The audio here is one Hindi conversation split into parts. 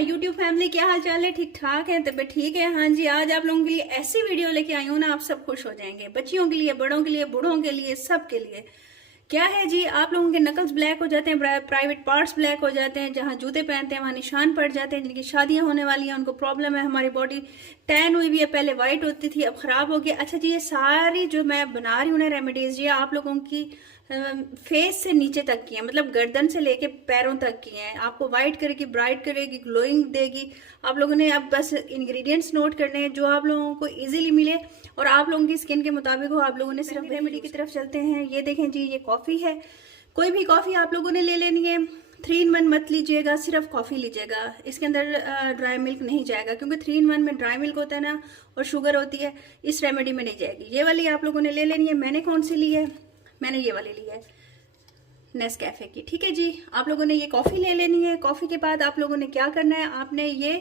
माय यूट्यूब फैमिली, क्या हाल चाल है? ठीक ठाक है, तबीयत ठीक है? हाँ जी, आज आप लोगों के लिए ऐसी वीडियो लेके आई हूँ ना, आप सब खुश हो जाएंगे। बच्चियों के लिए, बड़ों के लिए, बूढ़ों के लिए, सब के लिए। क्या है जी, आप लोगों के नकल्स ब्लैक हो जाते हैं, प्राइवेट पार्ट्स ब्लैक हो जाते हैं, जहाँ जूते पहनते हैं वहाँ निशान पड़ जाते हैं, जिनकी शादियां होने वाली हैं उनको प्रॉब्लम है, हमारी बॉडी टैन हुई हुई है, पहले वाइट होती थी अब खराब हो गया। अच्छा जी, ये सारी जो मैं बना रही हूँ ना रेमेडीज, ये आप लोगों की फेस से नीचे तक की है, मतलब गर्दन से लेके पैरों तक की है। आपको वाइट करेगी, ब्राइट करेगी, ग्लोइंग देगी। आप लोगों ने अब बस इंग्रेडिएंट्स नोट करने हैं जो आप लोगों को इजीली मिले और आप लोगों की स्किन के मुताबिक हो। आप लोगों ने सिर्फ रेमेडी की तरफ चलते हैं। ये देखें जी, ये कॉफ़ी है। कोई भी कॉफ़ी आप लोगों ने ले लेनी है। 3 in 1 मत लीजिएगा, सिर्फ कॉफ़ी लीजिएगा। इसके अंदर ड्राई मिल्क नहीं जाएगा, क्योंकि 3 in 1 में ड्राई मिल्क होता है ना और शुगर होती है, इस रेमेडी में नहीं जाएगी। ये वाली आप लोगों ने ले लेनी है। मैंने कौन सी ली है? मैंने ये वाली ली है, नेस्कैफे की। ठीक है जी, आप लोगों ने ये कॉफ़ी ले लेनी है। कॉफ़ी के बाद आप लोगों ने क्या करना है, आपने ये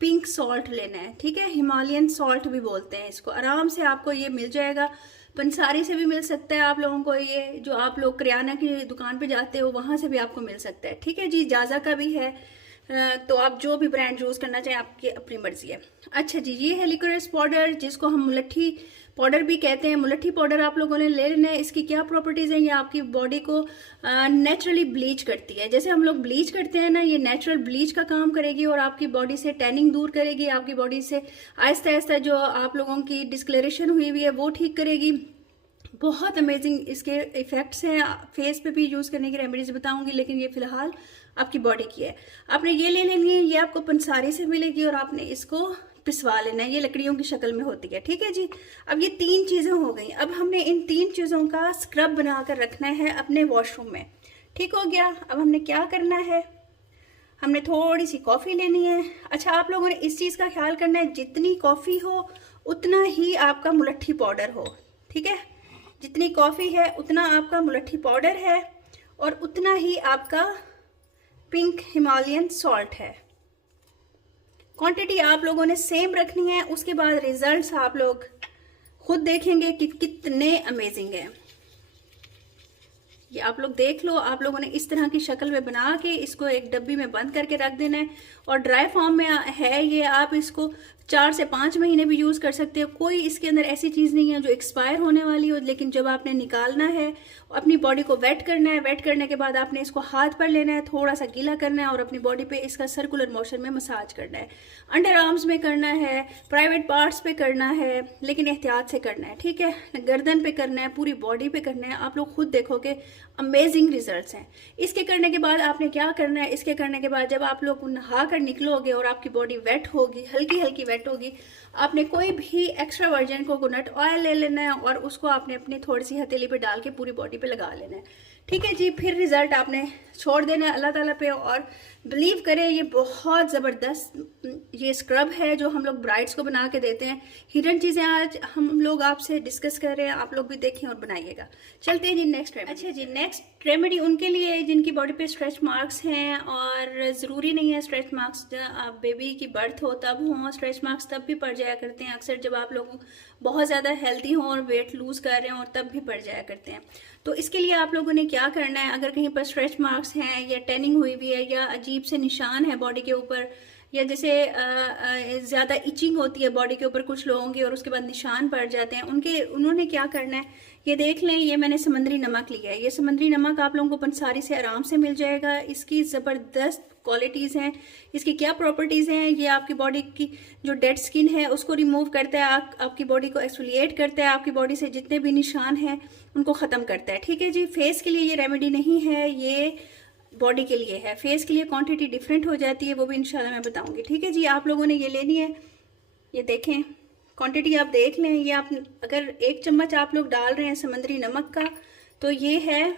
पिंक सॉल्ट लेना है। ठीक है, हिमालयन सॉल्ट भी बोलते हैं इसको। आराम से आपको ये मिल जाएगा, पंसारी से भी मिल सकता है आप लोगों को। ये जो आप लोग किराना की दुकान पे जाते हो वहाँ से भी आपको मिल सकता है। ठीक है जी, जाजा का भी है। तो आप जो भी ब्रांड यूज़ करना चाहें, आपकी अपनी मर्जी है। अच्छा जी, ये है लिकोरिस पाउडर, जिसको हम मुलट्ठी पाउडर भी कहते हैं। मुलट्ठी पाउडर आप लोगों ने ले लेना है। इसकी क्या प्रॉपर्टीज़ हैं, ये आपकी बॉडी को नेचुरली ब्लीच करती है। जैसे हम लोग ब्लीच करते हैं ना, ये नेचुरल ब्लीच का काम करेगी और आपकी बॉडी से टैनिंग दूर करेगी। आपकी बॉडी से आहिस्ता आहिस्ता जो आप लोगों की डिस्कलरेशन हुई हुई है वो ठीक करेगी। बहुत अमेजिंग इसके इफेक्ट्स हैं। फेस पे भी यूज़ करने की रेमेडीज बताऊंगी, लेकिन ये फिलहाल आपकी बॉडी की है। आपने ये ले लेनी है, ये आपको पंसारी से मिलेगी और आपने इसको पिसवा लेना है। ये लकड़ियों की शक्ल में होती है। ठीक है जी, अब ये 3 चीज़ें हो गई। अब हमने इन 3 चीज़ों का स्क्रब बनाकर रखना है अपने वॉशरूम में। ठीक हो गया। अब हमने क्या करना है, हमने थोड़ी सी कॉफ़ी लेनी है। अच्छा, आप लोगों ने इस चीज़ का ख्याल करना है, जितनी कॉफ़ी हो उतना ही आपका मुलट्ठी पाउडर हो। ठीक है, जितनी कॉफ़ी है उतना आपका मुलट्ठी पाउडर है और उतना ही आपका पिंक हिमालयन सॉल्ट है। क्वांटिटी आप लोगों ने सेम रखनी है। उसके बाद रिजल्ट्स आप लोग खुद देखेंगे कि कितने अमेजिंग है। ये आप लोग देख लो। आप लोगों ने इस तरह की शक्ल में बना के इसको एक डब्बी में बंद करके रख देना है और ड्राई फॉर्म में है ये। आप इसको 4 से 5 महीने भी यूज़ कर सकते हो। कोई इसके अंदर ऐसी चीज़ नहीं है जो एक्सपायर होने वाली हो। लेकिन जब आपने निकालना है, अपनी बॉडी को वेट करना है। वेट करने के बाद आपने इसको हाथ पर लेना है, थोड़ा सा गीला करना है और अपनी बॉडी पे इसका सर्कुलर मोशन में मसाज करना है। अंडर आर्म्स में करना है, प्राइवेट पार्ट्स पे करना है, लेकिन एहतियात से करना है। ठीक है, गर्दन पे करना है, पूरी बॉडी पे करना है। आप लोग खुद देखोगे अमेजिंग रिजल्ट्स हैं। इसके करने के बाद आपने क्या करना है, इसके करने के बाद जब आप लोग नहा कर निकलोगे और आपकी बॉडी वेट होगी, हल्की हल्की वेट होगी, आपने कोई भी एक्स्ट्रा वर्जिन कोकोनट ऑयल ले लेना है और उसको आपने अपनी थोड़ी सी हथेली पे डाल के पूरी बॉडी पे लगा लेना है। ठीक है जी, फिर रिजल्ट आपने छोड़ देना है अल्लाह ताला पे। और बिलीव करें, ये बहुत ज़बरदस्त ये स्क्रब है जो हम लोग ब्राइड्स को बना के देते हैं। हिडन चीज़ें आज हम लोग आपसे डिस्कस कर रहे हैं, आप लोग भी देखें और बनाइएगा। चलते हैं जी नेक्स्ट रेमेडी। अच्छा जी, नेक्स्ट रेमेडी उनके लिए जिनकी बॉडी पे स्ट्रेच मार्क्स हैं, और ज़रूरी नहीं है स्ट्रेच मार्क्स बेबी की बर्थ हो तब हों। स्ट्रेच मार्क्स तब भी पड़ जाया करते हैं अक्सर, जब आप लोग बहुत ज़्यादा हेल्दी हों और वेट लूज़ कर रहे हों, और तब भी पड़ जाया करते हैं। तो इसके लिए आप लोगों ने क्या करना है, अगर कहीं पर स्ट्रेच मार्क्स हैं या टैनिंग हुई हुई है या अजीब से निशान है बॉडी के ऊपर, या जैसे ज़्यादा इचिंग होती है बॉडी के ऊपर कुछ लोगों की और उसके बाद निशान पड़ जाते हैं, उन्होंने क्या करना है, ये देख लें। ये मैंने समुद्री नमक लिया है। ये समुद्री नमक आप लोगों को पंसारी से आराम से मिल जाएगा। इसकी ज़बरदस्त क्वालिटीज़ हैं। इसकी क्या प्रॉपर्टीज़ हैं, ये आपकी बॉडी की जो डेड स्किन है उसको रिमूव करता है, आपकी बॉडी को एक्सफोलिएट करता है, आपकी बॉडी से जितने भी निशान हैं उनको ख़त्म करता है। ठीक है जी, फेस के लिए ये रेमेडी नहीं है, ये बॉडी के लिए है। फेस के लिए क्वांटिटी डिफरेंट हो जाती है, वो भी इंशाल्लाह मैं बताऊंगी। ठीक है जी, आप लोगों ने ये लेनी है। ये देखें, क्वांटिटी आप देख लें। ये आप अगर 1 चम्मच आप लोग डाल रहे हैं समुद्री नमक का, तो ये है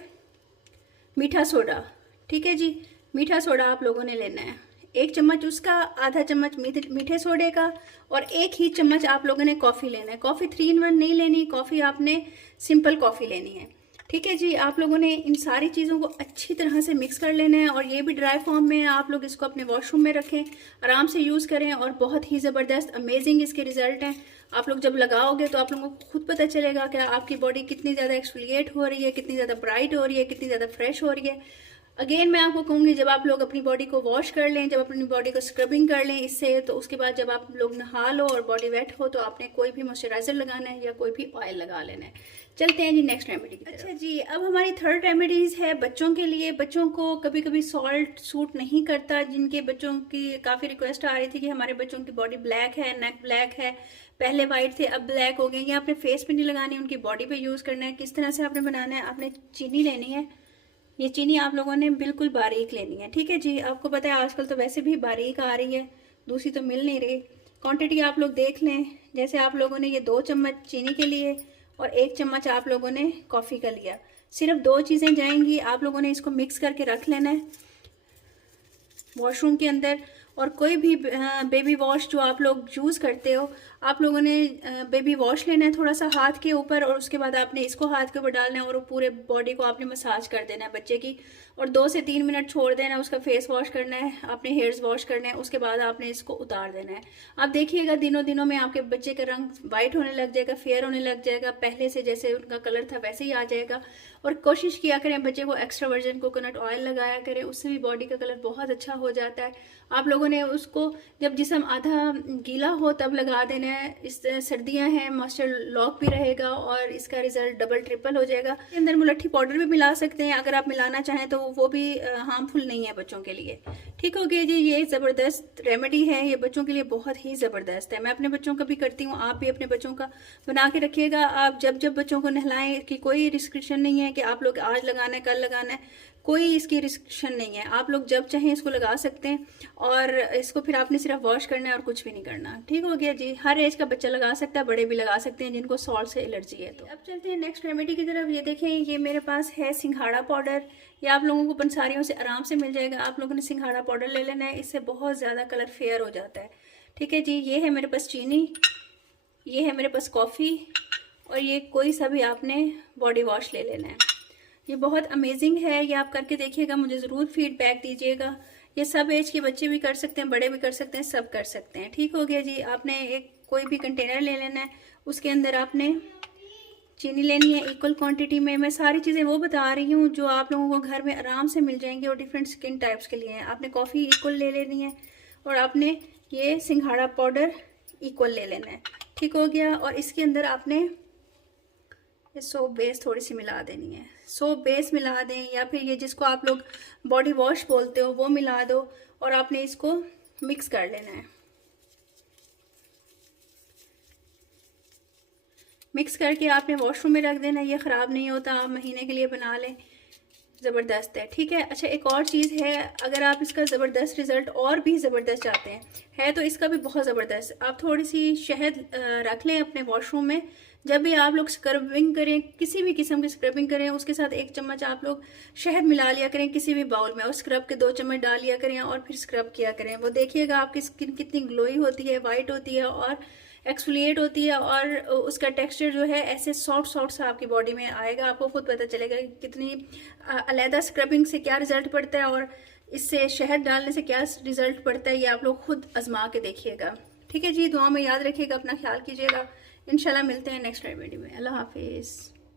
मीठा सोडा। ठीक है जी, मीठा सोडा आप लोगों ने लेना है। 1 चम्मच उसका, आधा चम्मच मीठे सोडे का, और 1 ही चम्मच आप लोगों ने कॉफ़ी लेना है। कॉफ़ी 3 in 1 नहीं लेनी, कॉफ़ी आपने सिंपल कॉफ़ी लेनी है। ठीक है जी, आप लोगों ने इन सारी चीज़ों को अच्छी तरह से मिक्स कर लेना है और ये भी ड्राई फॉर्म में है। आप लोग इसको अपने वॉशरूम में रखें, आराम से यूज़ करें और बहुत ही ज़बरदस्त अमेजिंग इसके रिजल्ट हैं। आप लोग जब लगाओगे तो आप लोगों को खुद पता चलेगा कि आपकी बॉडी कितनी ज़्यादा एक्सफोलिएट हो रही है, कितनी ज़्यादा ब्राइट हो रही है, कितनी ज़्यादा फ्रेश हो रही है। अगेन मैं आपको कहूँगी जब आप लोग अपनी बॉडी को वॉश कर लें, जब अपनी बॉडी को स्क्रबिंग कर लें इससे, तो उसके बाद जब आप लोग नहा लो और बॉडी वेट हो तो आपने कोई भी मॉइस्चराइजर लगाना है या कोई भी ऑयल लगा लेना है। चलते हैं जी नेक्स्ट रेमेडी की तरफ। अच्छा जी, अब हमारी थर्ड रेमेडीज़ है बच्चों के लिए। बच्चों को कभी कभी सॉल्ट सूट नहीं करता, जिनके बच्चों की काफ़ी रिक्वेस्ट आ रही थी कि हमारे बच्चों की बॉडी ब्लैक है, नेक ब्लैक है, पहले वाइट थे अब ब्लैक हो गए। ये आपने फेस पे नहीं लगानी, उनकी बॉडी पे यूज़ करना है। किस तरह से आपने बनाना है, आपने चीनी लेनी है। ये चीनी आप लोगों ने बिल्कुल बारीक लेनी है, ठीक है जी। आपको पता है आजकल तो वैसे भी बारीक आ रही है, दूसरी तो मिल नहीं रही। क्वांटिटी आप लोग देख लें, जैसे आप लोगों ने ये 2 चम्मच चीनी के लिए और 1 चम्मच आप लोगों ने कॉफ़ी का लिया। सिर्फ 2 चीज़ें जाएंगी, आप लोगों ने इसको मिक्स करके रख लेना है वॉशरूम के अंदर। और कोई भी बेबी वॉश जो आप लोग यूज़ करते हो, आप लोगों ने बेबी वॉश लेना है थोड़ा सा हाथ के ऊपर, और उसके बाद आपने इसको हाथ के ऊपर डालना है और पूरे बॉडी को आपने मसाज कर देना है बच्चे की, और 2 से 3 मिनट छोड़ देना है। उसका फेस वॉश करना है, आपने हेयर्स वॉश करने हैं, उसके बाद आपने इसको उतार देना है। आप देखिएगा दिनों दिनों में आपके बच्चे का रंग वाइट होने लग जाएगा, फेयर होने लग जाएगा, पहले से जैसे उनका कलर था वैसे ही आ जाएगा। और कोशिश किया करें बच्चे को एक्स्ट्रा वर्जिन कोकोनट ऑयल लगाया करें, उससे भी बॉडी का कलर बहुत अच्छा हो जाता है। आप लोगों ने उसको जब जिस्म आधा गीला हो तब लगा देना है। इस सर्दियां हैं, मॉइस्चर लॉक भी रहेगा और इसका रिजल्ट डबल ट्रिपल हो जाएगा। इसके अंदर मुलट्ठी पाउडर भी मिला सकते हैं अगर आप मिलाना चाहें तो, वो भी हार्मफुल नहीं है बच्चों के लिए। ठीक हो गया जी, ये ज़बरदस्त रेमेडी है, ये बच्चों के लिए बहुत ही ज़बरदस्त है। मैं अपने बच्चों का भी करती हूँ, आप भी अपने बच्चों का बना के रखिएगा। आप जब जब बच्चों को नहलाएं कि कोई रिस्ट्रिक्शन नहीं है कि आप लोग आज लगाना है कल लगाना है, कोई इसकी रिस्ट्रिक्शन नहीं है। आप लोग जब चाहें इसको लगा सकते हैं और इसको फिर आपने सिर्फ वॉश करना है और कुछ भी नहीं करना। ठीक हो गया जी, हर एज का बच्चा लगा सकता है, बड़े भी लगा सकते हैं जिनको सॉल्ट से एलर्जी है। तो अब चलते हैं नेक्स्ट रेमेडी की तरफ। ये देखें, ये मेरे पास है सिंघाड़ा पाउडर। ये आप लोगों को पंसारियों से आराम से मिल जाएगा। आप लोगों ने सिंघाड़ा पाउडर ले लेना है, इससे बहुत ज़्यादा कलर फेयर हो जाता है। ठीक है जी, ये है मेरे पास चीनी, ये है मेरे पास कॉफ़ी, और ये कोई सा भी आपने बॉडी वॉश ले लेना है। ये बहुत अमेजिंग है, ये आप करके देखिएगा, मुझे ज़रूर फीडबैक दीजिएगा। ये सब एज के बच्चे भी कर सकते हैं, बड़े भी कर सकते हैं, सब कर सकते हैं। ठीक हो गया जी, आपने एक कोई भी कंटेनर ले लेना है, उसके अंदर आपने चीनी लेनी है इक्वल क्वांटिटी में। मैं सारी चीज़ें वो बता रही हूँ जो आप लोगों को घर में आराम से मिल जाएंगी और डिफरेंट स्किन टाइप्स के लिए हैं। आपने कॉफ़ी इक्वल ले लेनी है और आपने ये सिंघाड़ा पाउडर इक्वल ले लेना है। ठीक हो गया, और इसके अंदर आपने ये सोप बेस थोड़ी सी मिला देनी है। सोप बेस मिला दें या फिर ये जिसको आप लोग बॉडी वॉश बोलते हो वो मिला दो, और आपने इसको मिक्स कर लेना है। मिक्स करके आपने वॉशरूम में रख देना है, ये ख़राब नहीं होता, आप महीने के लिए बना लें, ज़बरदस्त है। ठीक है, अच्छा एक और चीज़ है, अगर आप इसका ज़बरदस्त रिज़ल्ट और भी ज़बरदस्त चाहते हैं, है तो इसका भी बहुत ज़बरदस्त, आप थोड़ी सी शहद रख लें अपने वॉशरूम में। जब भी आप लोग स्क्रबिंग करें, किसी भी किस्म की स्क्रबिंग करें, उसके साथ 1 चम्मच आप लोग शहद मिला लिया करें किसी भी बाउल में, और स्क्रब के 2 चम्मच डाल लिया करें और फिर स्क्रब किया करें। वो देखिएगा आपकी स्किन कितनी ग्लोई होती है, वाइट होती है और एक्सफोलिएट होती है, और उसका टेक्सचर जो है ऐसे सॉफ्ट सॉफ्ट सा आपकी बॉडी में आएगा। आपको खुद पता चलेगा कि कितनी अलहदा स्क्रबिंग से क्या रिजल्ट पड़ता है और इससे शहद डालने से क्या रिजल्ट पड़ता है, ये आप लोग खुद आजमा के देखिएगा। ठीक है जी, दुआ में याद रखिएगा, अपना ख्याल कीजिएगा। इंशाल्लाह मिलते हैं नेक्स्ट वीडियो में। अल्लाह हाफिज़।